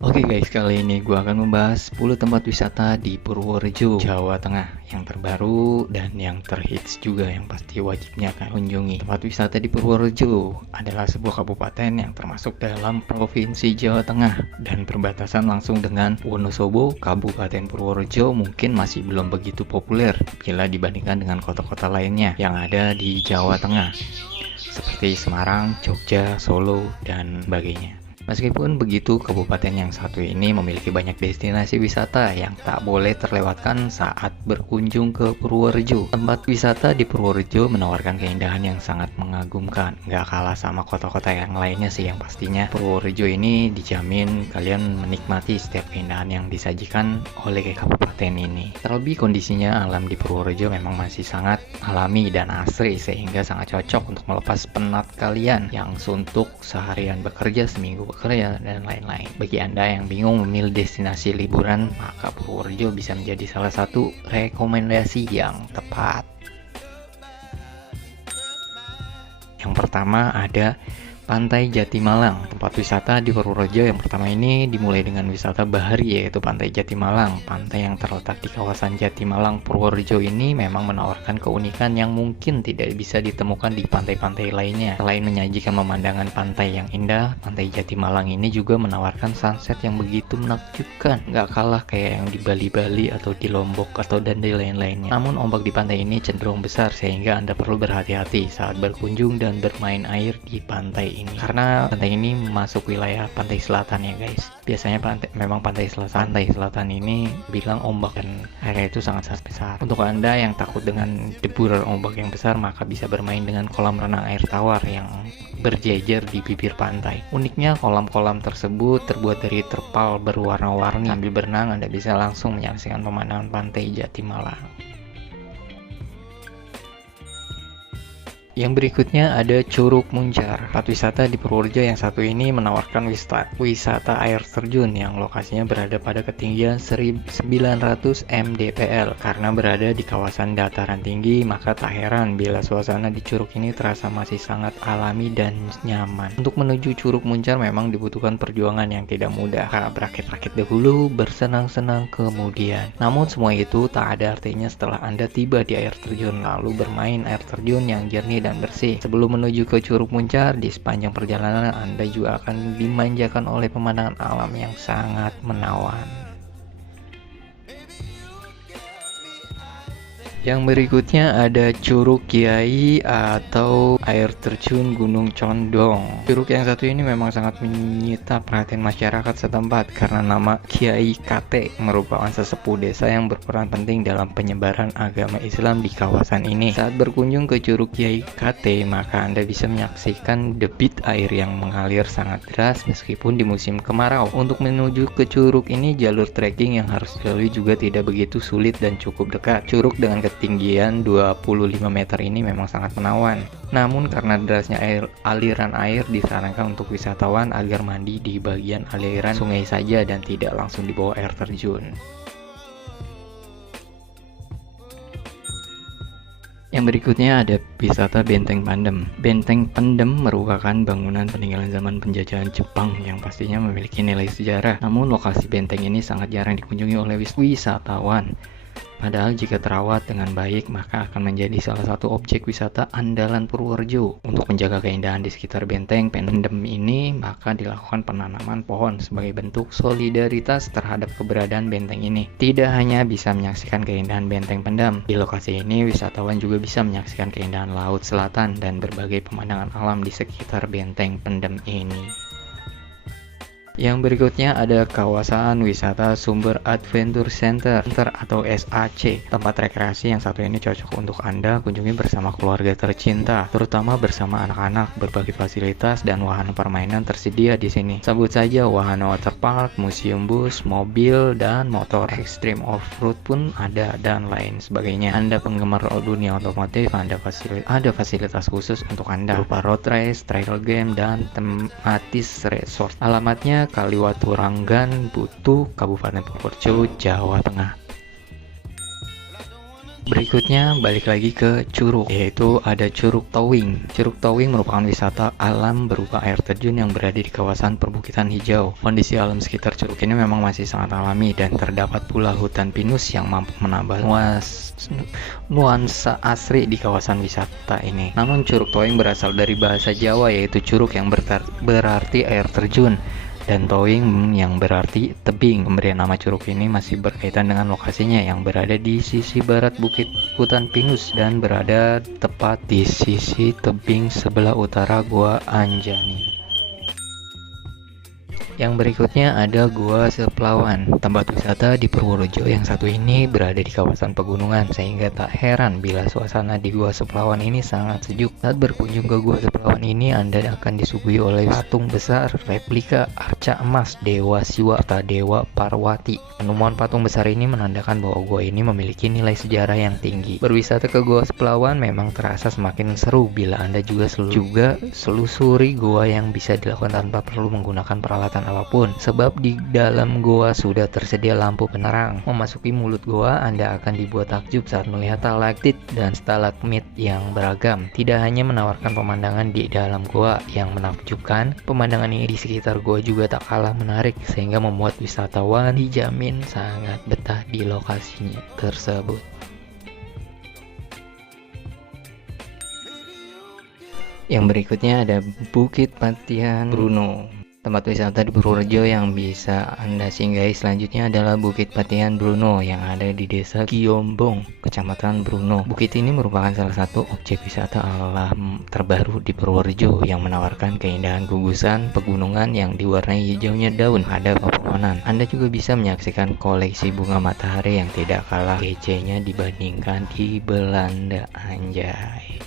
Oke guys, kali ini gua akan membahas 10 tempat wisata di Purworejo, Jawa Tengah yang terbaru dan yang terhits juga yang pasti wajibnya akan kunjungi. Tempat wisata di Purworejo adalah sebuah kabupaten yang termasuk dalam Provinsi Jawa Tengah dan berbatasan langsung dengan Wonosobo. Kabupaten Purworejo mungkin masih belum begitu populer bila dibandingkan dengan kota-kota lainnya yang ada di Jawa Tengah seperti Semarang, Jogja, Solo, dan sebagainya. Meskipun begitu, kabupaten yang satu ini memiliki banyak destinasi wisata yang tak boleh terlewatkan saat berkunjung ke Purworejo. Tempat wisata di Purworejo menawarkan keindahan yang sangat mengagumkan. Nggak kalah sama kota-kota yang lainnya sih, yang pastinya Purworejo ini dijamin kalian menikmati setiap keindahan yang disajikan oleh kabupaten ini. Terlebih kondisinya alam di Purworejo memang masih sangat alami dan asri, sehingga sangat cocok untuk melepas penat kalian yang suntuk seharian bekerja, seminggu bekerja, dan lain-lain. Bagi Anda yang bingung memilih destinasi liburan, maka Purworejo bisa menjadi salah satu rekomendasi yang tepat. Yang pertama ada Pantai Jatimalang. Tempat wisata di Purworejo yang pertama ini dimulai dengan wisata bahari, yaitu Pantai Jatimalang. Pantai yang terletak di kawasan Jatimalang, Purworejo ini memang menawarkan keunikan yang mungkin tidak bisa ditemukan di pantai-pantai lainnya. Selain menyajikan pemandangan pantai yang indah, Pantai Jatimalang ini juga menawarkan sunset yang begitu menakjubkan. Nggak kalah kayak yang di Bali-Bali atau di Lombok atau dan di lain-lainnya. Namun ombak di pantai ini cenderung besar, sehingga Anda perlu berhati-hati saat berkunjung dan bermain air di pantai ini. Karena pantai ini masuk wilayah pantai selatan ya guys. Biasanya memang pantai selatan ini bilang ombak dan airnya itu sangat besar. Untuk Anda yang takut dengan deburan ombak yang besar, maka bisa bermain dengan kolam renang air tawar yang berjejer di bibir pantai. Uniknya kolam-kolam tersebut terbuat dari terpal berwarna-warni. Sambil berenang Anda bisa langsung menyaksikan pemandangan pantai Jatimalang. Yang berikutnya ada Curug Muncar. Tempat wisata di Purworejo yang satu ini menawarkan wisata air terjun yang lokasinya berada pada ketinggian 1900 mdpl. Karena berada di kawasan dataran tinggi, maka tak heran bila suasana di curug ini terasa masih sangat alami dan nyaman. Untuk menuju Curug Muncar memang dibutuhkan perjuangan yang tidak mudah. Berakit-rakit dahulu, bersenang-senang kemudian. Namun semua itu tak ada artinya setelah Anda tiba di air terjun lalu bermain air terjun yang jernih dan bersih. Sebelum menuju ke Curug Muncar, di sepanjang perjalanan Anda juga akan dimanjakan oleh pemandangan alam yang sangat menawan. Yang berikutnya ada Curug Kiai atau air terjun Gunung Condong. Curug yang satu ini memang sangat menyita perhatian masyarakat setempat karena nama Kiai KT merupakan sesepuh desa yang berperan penting dalam penyebaran agama Islam di kawasan ini. Saat berkunjung ke Curug Kiai KT, maka Anda bisa menyaksikan debit air yang mengalir sangat deras meskipun di musim kemarau. Untuk menuju ke curug ini, jalur trekking yang harus dilalui juga tidak begitu sulit dan cukup dekat. Curug dengan ketinggian 25 meter ini memang sangat menawan. Namun karena derasnya aliran air, disarankan untuk wisatawan agar mandi di bagian aliran sungai saja dan tidak langsung di bawah air terjun. Yang berikutnya ada wisata Benteng Pandem. Benteng Pandem merupakan bangunan peninggalan zaman penjajahan Jepang yang pastinya memiliki nilai sejarah. Namun lokasi benteng ini sangat jarang dikunjungi oleh wisatawan. Padahal jika terawat dengan baik, maka akan menjadi salah satu objek wisata andalan Purworejo. Untuk menjaga keindahan di sekitar benteng Pandem ini, maka dilakukan penanaman pohon sebagai bentuk solidaritas terhadap keberadaan benteng ini. Tidak hanya bisa menyaksikan keindahan benteng Pandem, di lokasi ini wisatawan juga bisa menyaksikan keindahan laut selatan dan berbagai pemandangan alam di sekitar benteng Pandem ini. Yang berikutnya ada kawasan wisata Sumber Adventure Center atau SAC. Tempat rekreasi yang satu ini cocok untuk Anda kunjungi bersama keluarga tercinta, terutama bersama anak-anak. Berbagai fasilitas dan wahana permainan tersedia di sini. Sebut saja wahana waterpark, museum bus, mobil, dan motor. Extreme off-road pun ada dan lain sebagainya. Anda penggemar dunia otomotif, ada fasilitas khusus untuk Anda berupa road race, trail game, dan tematis resort. Alamatnya Kaliwaturanggan, Butuh, Kabupaten Purworejo, Jawa Tengah. Berikutnya balik lagi ke curug, yaitu ada Curug Towing. Curug Towing merupakan wisata alam berupa air terjun yang berada di kawasan perbukitan hijau. Kondisi alam sekitar curug ini memang masih sangat alami dan terdapat pula hutan pinus yang mampu menambah nuansa asri di kawasan wisata ini. Namun Curug Towing berasal dari bahasa Jawa yaitu curug yang berarti air terjun, dan towing yang berarti tebing. Pemberian nama curug ini masih berkaitan dengan lokasinya yang berada di sisi barat bukit hutan pinus dan berada tepat di sisi tebing sebelah utara Gua Anjani. Yang berikutnya ada Gua Seplawan. Tempat wisata di Purworejo yang satu ini berada di kawasan pegunungan, sehingga tak heran bila suasana di Gua Seplawan ini sangat sejuk. Saat berkunjung ke Gua Seplawan ini, Anda akan disuguhi oleh patung besar replika arca emas Dewa Siwa atau Dewa Parwati. Penemuan patung besar ini menandakan bahwa gua ini memiliki nilai sejarah yang tinggi. Berwisata ke Gua Seplawan memang terasa semakin seru bila Anda juga selusuri gua yang bisa dilakukan tanpa perlu menggunakan peralatan apapun, sebab di dalam goa sudah tersedia lampu penerang. Memasuki mulut goa, Anda akan dibuat takjub saat melihat stalaktit dan stalagmit yang beragam. Tidak hanya menawarkan pemandangan di dalam goa yang menakjubkan, pemandangan ini di sekitar goa juga tak kalah menarik, sehingga membuat wisatawan dijamin sangat betah di lokasinya tersebut. Yang berikutnya ada Bukit Patian Bruno. Tempat wisata di Purworejo yang bisa Anda singgahi selanjutnya adalah Bukit Patian Bruno yang ada di Desa Giombong, Kecamatan Bruno. Bukit ini merupakan salah satu objek wisata alam terbaru di Purworejo yang menawarkan keindahan gugusan pegunungan yang diwarnai hijaunya daun ada pepohonan. Anda juga bisa menyaksikan koleksi bunga matahari yang tidak kalah kece-nya dibandingkan di Belanda. Anjay.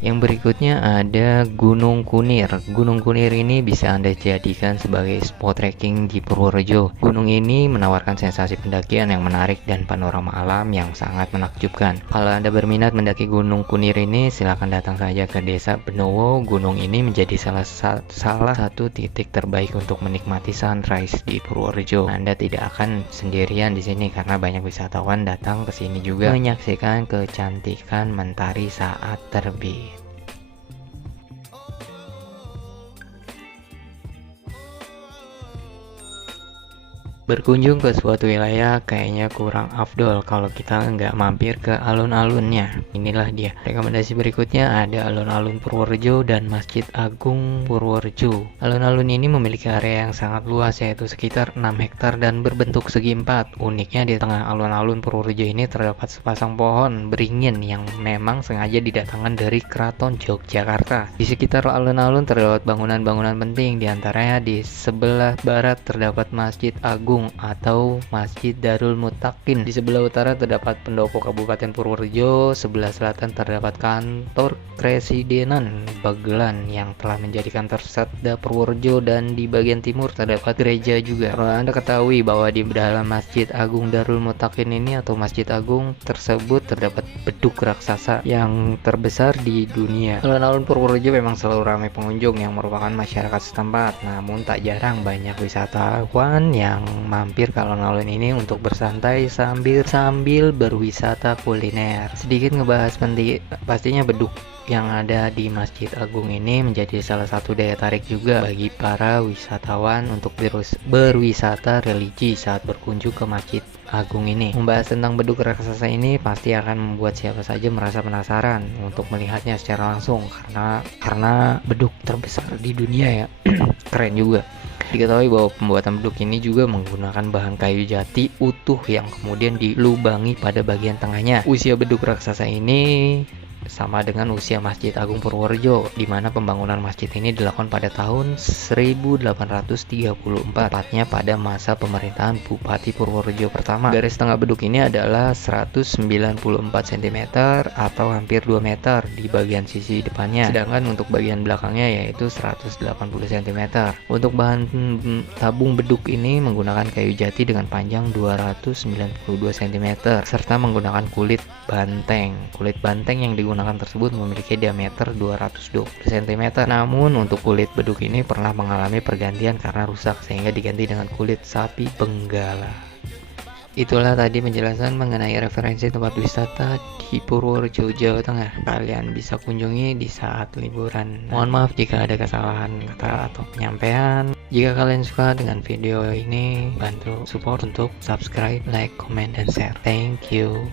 Yang berikutnya ada Gunung Kunir. Gunung Kunir ini bisa Anda jadikan sebagai spot trekking di Purworejo. Gunung ini menawarkan sensasi pendakian yang menarik dan panorama alam yang sangat menakjubkan. Kalau Anda berminat mendaki Gunung Kunir ini, silakan datang saja ke Desa Benowo. Gunung ini menjadi salah satu titik terbaik untuk menikmati sunrise di Purworejo. Anda tidak akan sendirian di sini karena banyak wisatawan datang ke sini juga menyaksikan kecantikan mentari saat terbit. Berkunjung ke suatu wilayah kayaknya kurang afdol kalau kita nggak mampir ke alun-alunnya. Inilah dia. Rekomendasi berikutnya ada alun-alun Purworejo dan Masjid Agung Purworejo. Alun-alun ini memiliki area yang sangat luas, yaitu sekitar 6 hektar dan berbentuk segi empat. Uniknya di tengah alun-alun Purworejo ini terdapat sepasang pohon beringin yang memang sengaja didatangkan dari Keraton Yogyakarta. Di sekitar alun-alun terdapat bangunan-bangunan penting, diantaranya di sebelah barat terdapat Masjid Agung atau Masjid Darul Mutakin. Di sebelah utara terdapat Pendopo Kabupaten Purworejo, sebelah selatan terdapat kantor Presidenan Bagelan yang telah menjadikan Tersetda Purworejo, dan di bagian timur terdapat gereja juga. Kalau Anda ketahui bahwa di dalam Masjid Agung Darul Mutakin ini atau Masjid Agung tersebut terdapat beduk raksasa yang terbesar di dunia. Alun-alun Purworejo memang selalu ramai pengunjung yang merupakan masyarakat setempat, namun tak jarang banyak wisatawan yang mampir ke alun-alun ini untuk bersantai sambil berwisata kuliner. Sedikit ngebahas pastinya beduk yang ada di Masjid Agung ini menjadi salah satu daya tarik juga bagi para wisatawan untuk berwisata religi saat berkunjung ke Masjid Agung ini. Membahas tentang beduk raksasa ini pasti akan membuat siapa saja merasa penasaran untuk melihatnya secara langsung karena beduk terbesar di dunia ya. Keren juga. Diketahui bahwa pembuatan beduk ini juga menggunakan bahan kayu jati utuh yang kemudian dilubangi pada bagian tengahnya. Usia beduk raksasa ini sama dengan usia Masjid Agung Purworejo, di mana pembangunan masjid ini dilakukan pada tahun 1834, tepatnya pada masa pemerintahan Bupati Purworejo pertama. Garis tengah beduk ini adalah 194 cm atau hampir 2 meter di bagian sisi depannya, sedangkan untuk bagian belakangnya yaitu 180 cm. Untuk bahan tabung beduk ini menggunakan kayu jati dengan panjang 292 cm serta menggunakan kulit banteng. Kulit banteng yang digunakan tersebut memiliki diameter 220 cm. Namun untuk kulit beduk ini pernah mengalami pergantian karena rusak, sehingga diganti dengan kulit sapi benggala. Itulah tadi penjelasan mengenai referensi tempat wisata di Purworejo, Jawa Tengah. Kalian bisa kunjungi di saat liburan. Mohon maaf jika ada kesalahan kata atau penyampaian. Jika kalian suka dengan video ini, bantu support untuk subscribe, like, comment, dan share. Thank you.